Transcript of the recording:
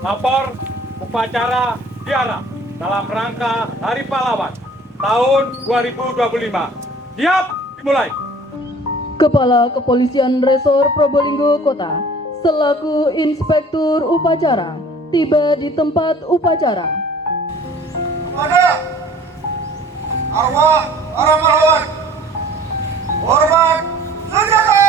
lapor upacara ziarah dalam rangka Hari Pahlawan tahun 2025. Siap, dimulai. Kepala Kepolisian Resor Probolinggo Kota selaku Inspektur Upacara tiba di tempat upacara. Kepada arwah para pahlawan, hormat senjata.